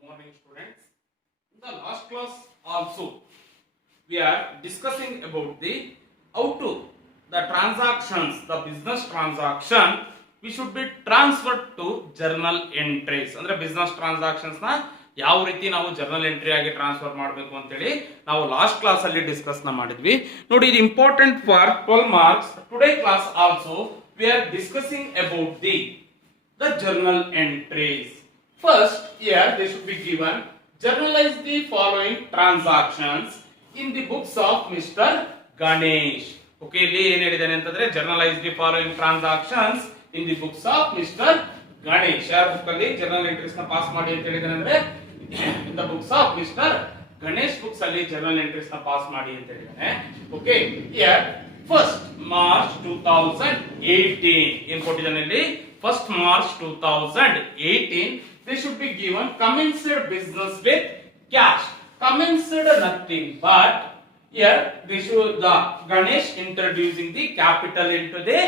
Good morning, students. In the last class also we are discussing about the how to the transactions, the business transaction we should be transferred to journal entries. ಅಂದ್ರೆ business transactions ನ ಯಾವ ರೀತಿ ನಾವು journal entry ಆಗಿ transfer ಮಾಡಬೇಕು ಅಂತ ಹೇಳಿ ನಾವು ಲಾಸ್ಟ್ ಕ್ಲಾಸ್ ಅಲ್ಲಿ ಡಿಸ್ಕಸ್ ಮಾಡಿದ್ವಿ ನೋಡಿ. ಇದು important for 12 marks. Today class also we are discussing about the journal entries. First, here they should be given journalize the following transactions in the books of Mr. Ganesh. Okay, ಇಲ್ಲಿ ಏನು ಹೇಳಿದಾನೆ ಅಂತಂದ್ರೆ journalize the following transactions in the books of Mr. Ganesh. ಯಾರ book ಅಲ್ಲಿ journal entries ನ pass ಮಾಡಿ ಅಂತ ಹೇಳಿದಾನೆ ಅಂದ್ರೆ in the books of Mr. Ganesh books ಅಲ್ಲಿ journal entries ನ ಪಾಸ್ ಮಾಡಿ ಅಂತ ಹೇಳಿದಾನೆ. Okay, here first March 2018 ಏನು ಕೊಟ್ಟಿದ್ದಾನೆ ಇಲ್ಲಿ first March 2018 they should be given commenced business with cash. Commenced nothing but here they should the Ganesh introducing the capital into the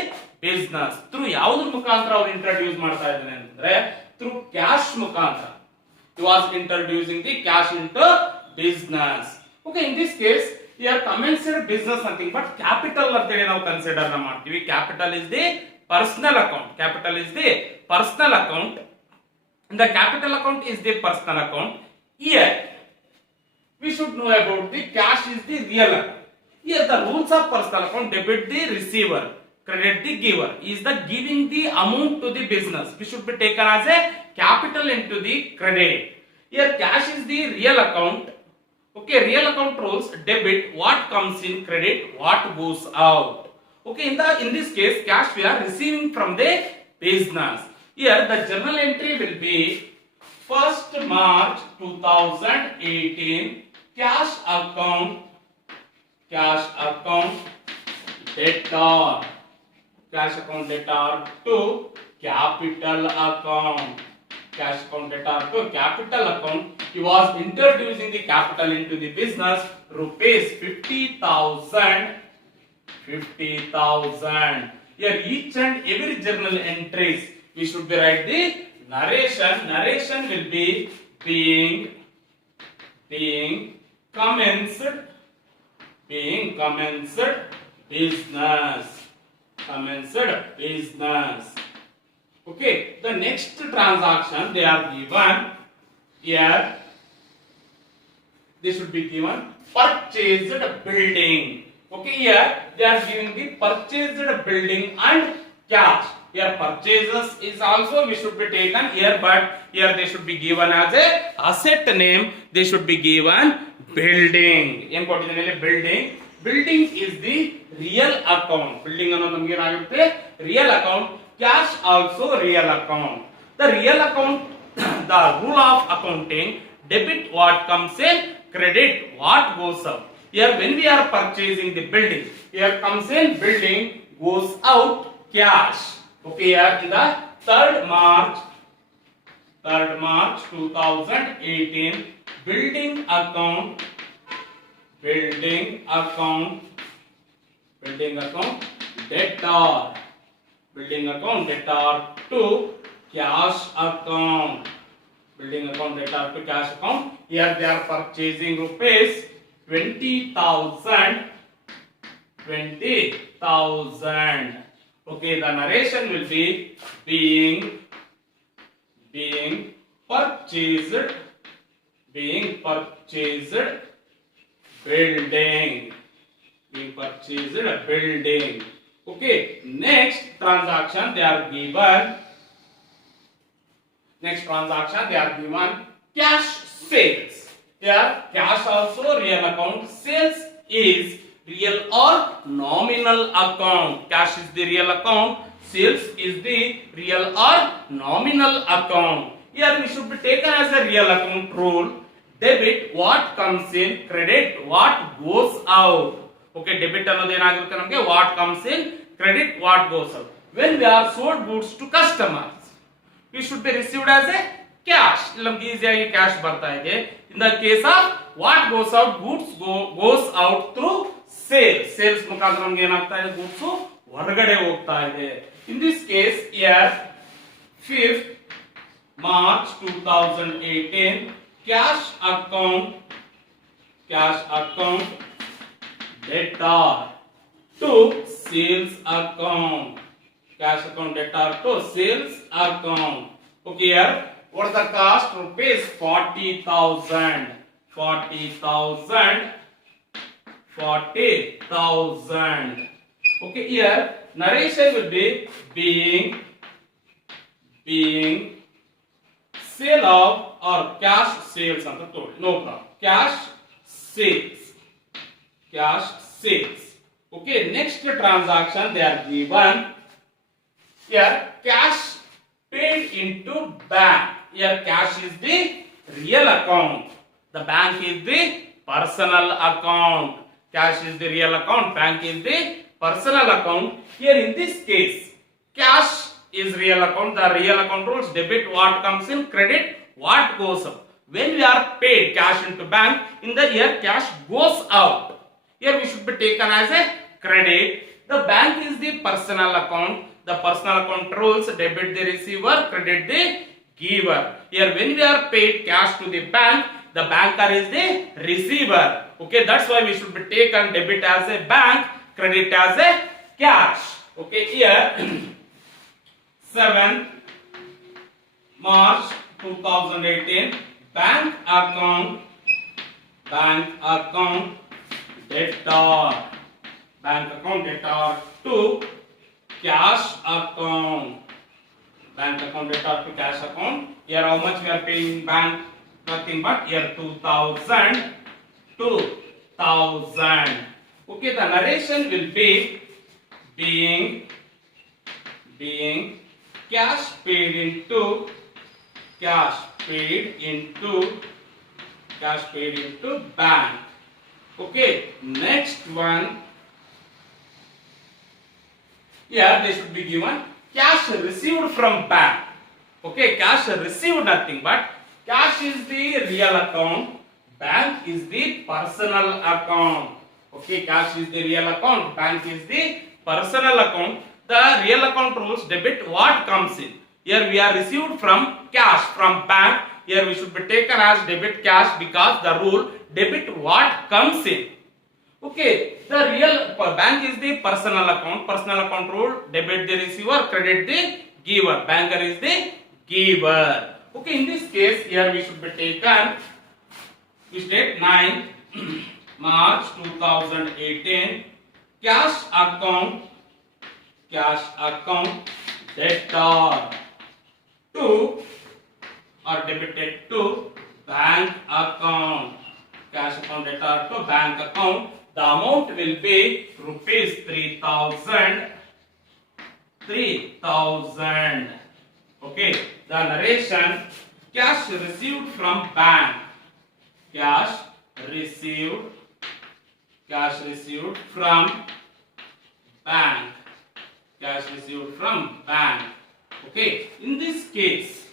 business through ಯಾವುದ್ರ ಮುಖಾಂತರ ಅವರು ಇಂಟ್ರೊಡ್ಯೂಸ್ ಮಾಡ್ತಾ ಇದ್ದಾನೆ ಅಂದ್ರೆ through cash ಮುಖಾಂತರ he was introducing the cash into business. Okay, in this case here commenced business nothing but capital ಅಂತ ಹೇಳಿ ನಾವು ಕನ್ಸಿಡರ್ ಮಾಡ್ತೀವಿ. capital is the personal account. Capital is the personal account. The capital account is the personal account. Here we should know about the cash is the real account. Here the rules of personal account: debit the receiver, credit the giver. Is the giving the amount to the business. We should be taken as a capital into the credit. Here cash is the real account. Okay, real account rules: debit what comes in, credit what goes out. Okay, in this case cash we are receiving from the business. Here the journal entry will be 1st March 2018 cash account debtor to capital account. Cash account debtor to capital account. He was introducing the capital into the business rupees 50,000. Here each and every journal entries we should be write the narration. Narration will be being commenced business. Okay, the next transaction they are given here. They should be given purchased building. Okay, here they are giving the purchased building and cash. Here purchases is also we should be taken here, but here they should be given as a asset name. They should be given building. ಏನು ಕೊಟ್ಟಿದ್ದಾನೆ ಇಲ್ಲಿ building. Building is the real account. Building ಅನ್ನೋದು ನಮಗೆ ಏನಾಗುತ್ತೆ real account. Cash also real account. The real account, the rule of accounting: debit what comes in, credit what goes out. Here when we are purchasing the building, here comes in building, goes out cash. Okay, here in the 3rd March 2018 building account debtor to cash account. Building account debtor to cash account. Here they are purchasing rupees 20,000. Okay, the narration will be being purchased building. Okay, next transaction they are given cash sales. Here cash also real account, sales is real or nominal account. Cash is the real account, sales is the real or nominal account. Here we should be taken as a real account rule: debit what comes in, credit what goes out. Okay, debit ಅನ್ನೋದು ಏನಾಗಿರುತ್ತೆ ನಮಗೆ what comes in, credit what goes out. When we are sold goods to customers, we should be received as a cash. ಇಲ್ಲಿ ನಮಗೆ ಈಸಿಯಾಗಿ cash ಬರ್ತಾ ಇದೆ. In the case of what goes out, goods goes out through sales ಮುಖಾಂತರ ನಮಗೆ ಏನಾಗ್ತಾ ಇದೆ, goods ಹೊರಗಡೆ ಹೋಗ್ತಾ ಇದೆ. In this case here 5th March 2018 cash account debtor to sales account. Cash account debtor to sales account. Okay, here what is the cost? Rupees 40,000. 40,000. Okay, here narration will be being sale of or cash sales ಅಂತ ತೋರಿ. No problem. Cash sales. Okay, next transaction they are given. Here cash paid into bank. Here cash is the real account. The bank is the personal account. Cash is the real account. Bank is the personal account. Here in this case, cash is real account. The real account rules debit what comes in, credit what goes out. When we are paid cash into bank, in the year cash goes out. Here we should be taken as a credit. The bank is the personal account. The personal account rules debit the receiver, credit the giver. Here when we are paid cash to the bank, the banker is the receiver. Okay, that's why we should be taken debit as a bank, credit as a cash. Okay, here 7 March 2018 bank account debtor to cash account. Bank account debtor to cash account. Here how much we are paying bank? Nothing but here 2000. Okay, the narration will be being cash paid into bank. Okay, next one. Here they should be given cash received from bank. Okay, cash received nothing but cash is the real account, bank is the personal account. Okay, cash is the real account, bank is the personal account. The real account rules debit what comes in. Here we are received from cash from bank. Here we should be taken as debit cash because the rule debit what comes in. Okay, the real bank is the personal account. Personal account rule debit the receiver, credit the giver. Banker is the giver. Okay, in this case here we should be taken. We state 9 March 2018 cash account debtor to or debited to bank account. Cash account debtor to bank account. The amount will be rupees 3,000. Okay, the narration cash received from bank. Cash received from bank. Okay, in this case,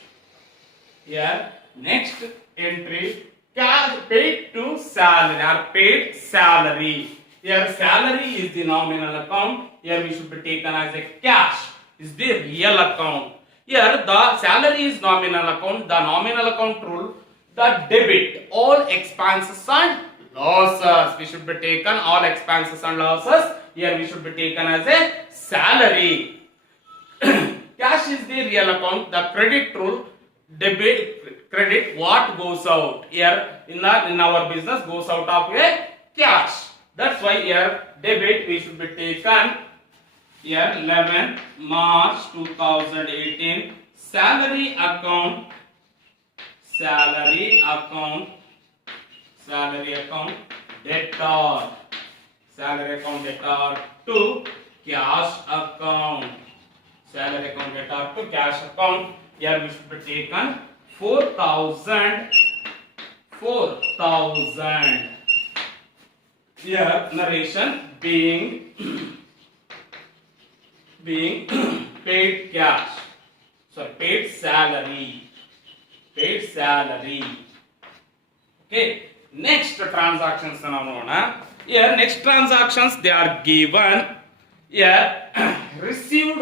here next entry cash paid to salary or paid salary. Here salary is the nominal account. Here we should be taken as a cash is the real account. Here the salary is nominal account. The nominal account rule the debit all expenses and losses. We should be taken all expenses and losses. Here we should be taken as a salary. Cash is the real account. The credit rule debit credit what goes out. Here in our business goes out of a cash. That's why here debit we should be taken. Here 11 March 2018 salary account debtor to cash account. Salary account debtor to cash account. Here we should be taken 4,000. Here narration being paid cash. Sorry, paid salary. Okay, next transactions here next transactions they are given. Here received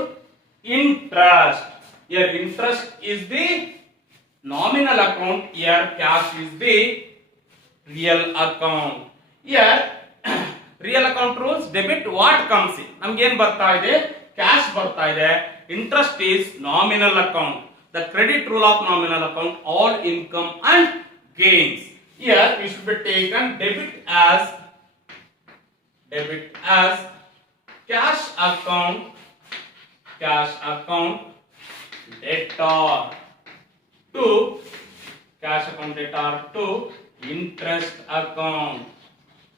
interest. Here interest is the nominal account. Here cash is the real account. Here real account rules debit what comes in. ನಮ್ಗೆ ಏನು ಬರ್ತಾ ಇದೆ? Cash ಬರ್ತಾ ಇದೆ. Interest is nominal account. The credit rule of nominal account, all income and gains. Here we should be taken debit as cash account debtor to cash account debtor to interest account.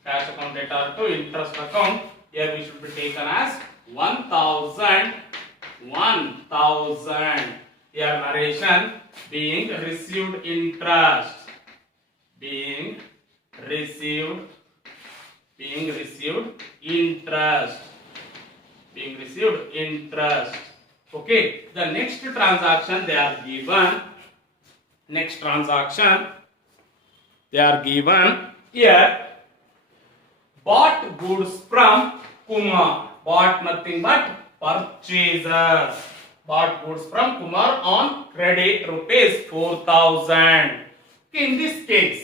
Cash account debtor to interest account. Here we should be taken as 1000. Here narration being received interest. Being received interest. Okay, the next transaction they are given. Here bought goods from Kumar. Bought nothing but purchasers. Bought goods from Kumar on credit rupees 4000. Okay, in this case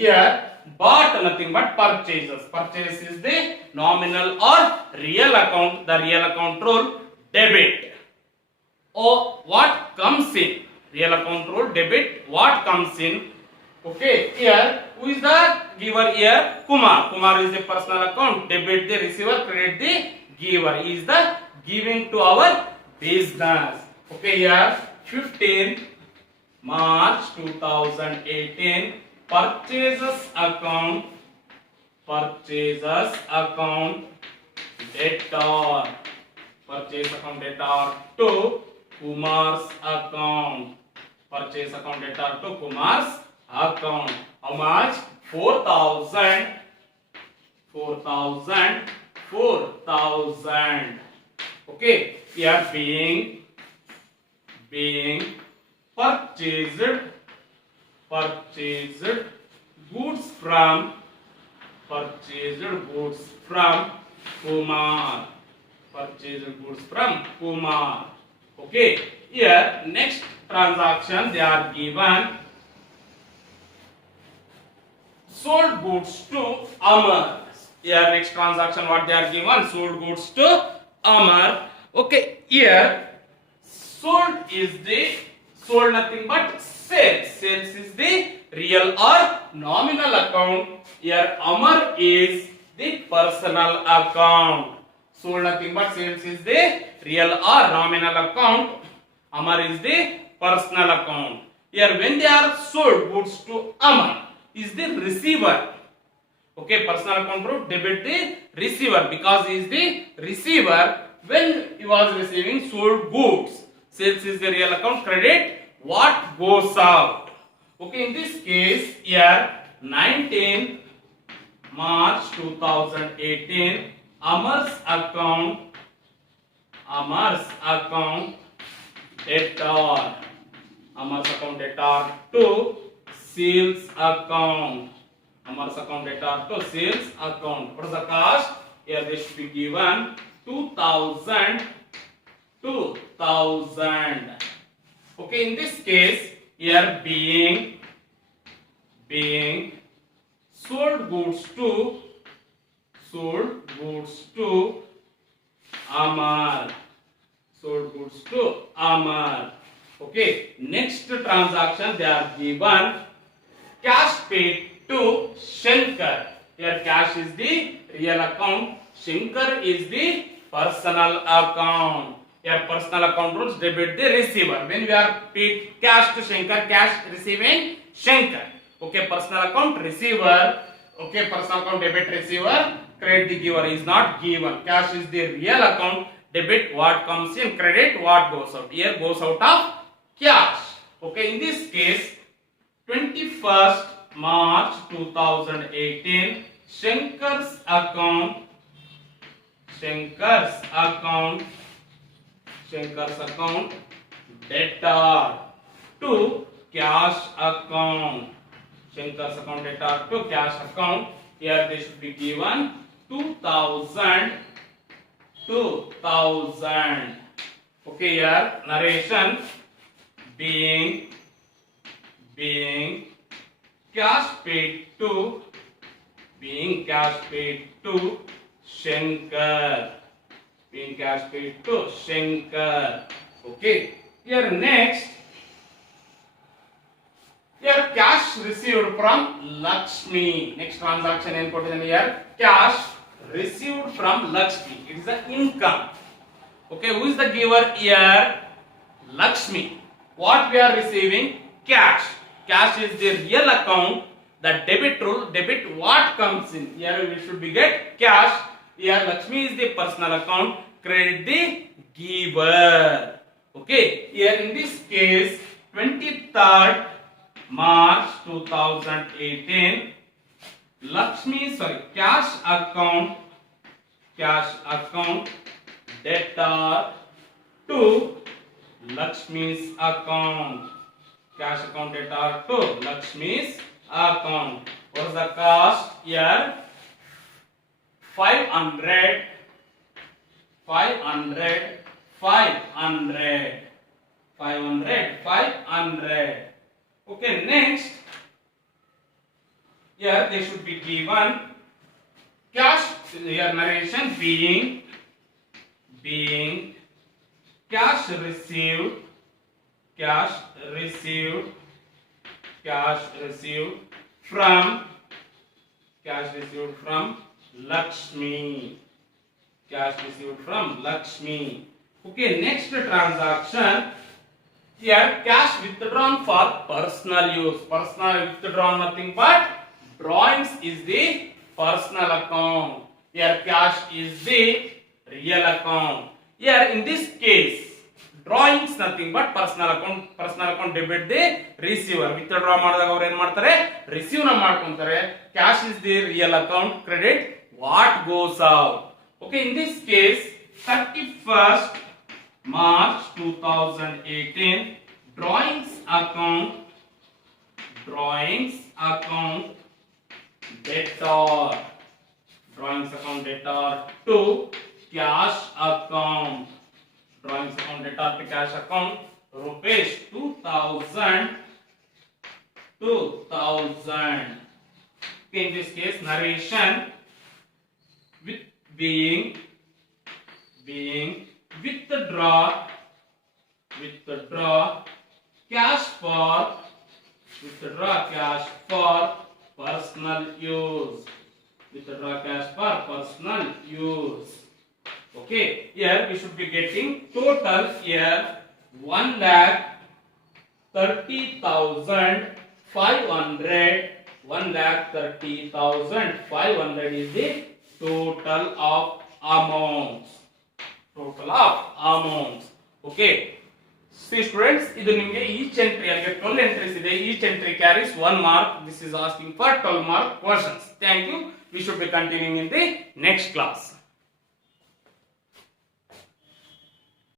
here bought nothing but purchases. Purchase is the nominal or real account. The real account rule debit. Or what comes in? Real account rule debit what comes in. Okay, here who is the giver here? Kumar. Kumar is the personal account. Debit the receiver, credit the giver. He is the giving to our business. Okay, here 15 March 2018 purchases account debtor. Purchase account debtor to Kumar's account. Purchase account debtor to Kumar's account. How much? 4000. Okay, here being purchased goods from Kumar. Okay, here next transaction they are given sold goods to Amar. Here next transaction what they are given? Sold goods to Amar. Okay, here sold nothing but sales. Sales is the real or nominal account. Here Amar is the personal account. Sold nothing but sales is the real or nominal account. Amar is the personal account. Here when they are sold goods to Amar is the receiver. Okay, personal account rule debit the receiver because he is the receiver when he was receiving sold goods. Sales is the real account, credit what goes out. Okay, in this case here 19 March 2018 Amar's account debtor. Amar's account debtor to sales account. Amar's account debtor to sales account. What is the cost? Here they should be given 2000. Okay, in this case here being sold goods to Amar. Okay, next transaction they are given cash paid to Shankar. Here cash is the real account, Shankar is the personal account. Here personal account rules debit the receiver. When we are paid cash to Shankar, cash receiving Shankar. Okay, personal account receiver. Okay, personal account debit receiver, credit the giver is not given. Cash is the real account, debit what comes in, credit what goes out. Here goes out of cash. Okay, in this case 21st March 2018 Shankar's account debtor to cash account. Shankar's account debtor to cash account. Here they should be given 2000. Okay, here narration being being cash paid to Shankar. Being cash paid to Shankar. Okay. Here next. Here cash received from Lakshmi. Next transaction in quotation here. Cash received from Lakshmi. It is the income. Okay. Who is the giver here? Lakshmi. What we are receiving? Cash. Cash is the real account. The debit rule. Debit what comes in. Here we should be get cash. Here Lakshmi is the personal account. Credit the giver. Okay. Here in this case 23rd March 2018 cash account debtor to Lakshmi's account. Cash account debtor to Lakshmi's account. What is the cost here? 500. Okay, next. Here they should be given cash. Here narration being cash received from Lakshmi. Okay, next transaction. Here cash withdrawn for personal use. Personal withdrawn nothing but drawings is the personal account. Here cash is the real account. Here in this case drawings nothing but personal account debit the receiver. Withdraw ಮಾಡಿದಾಗ ಅವರು ಏನು ಮಾಡ್ತಾರೆ? Receive ನ ಮಾಡ್ಕೊಂತಾರೆ. Cash is the real account. Credit what goes out. Okay, in this case 31st March 2018 drawings account debtor to cash account. Drawings account debtor to cash account rupees 2000. Okay, in this case narration with being withdraw cash for personal use. Okay, here we should be getting total here 1,30,500 is the total of amounts. Okay, see students, idu nimge each entry alge 12 entries ide. Each entry carries 1 mark. This is asking for 12 mark questions. Thank you. We should be continuing in the next class.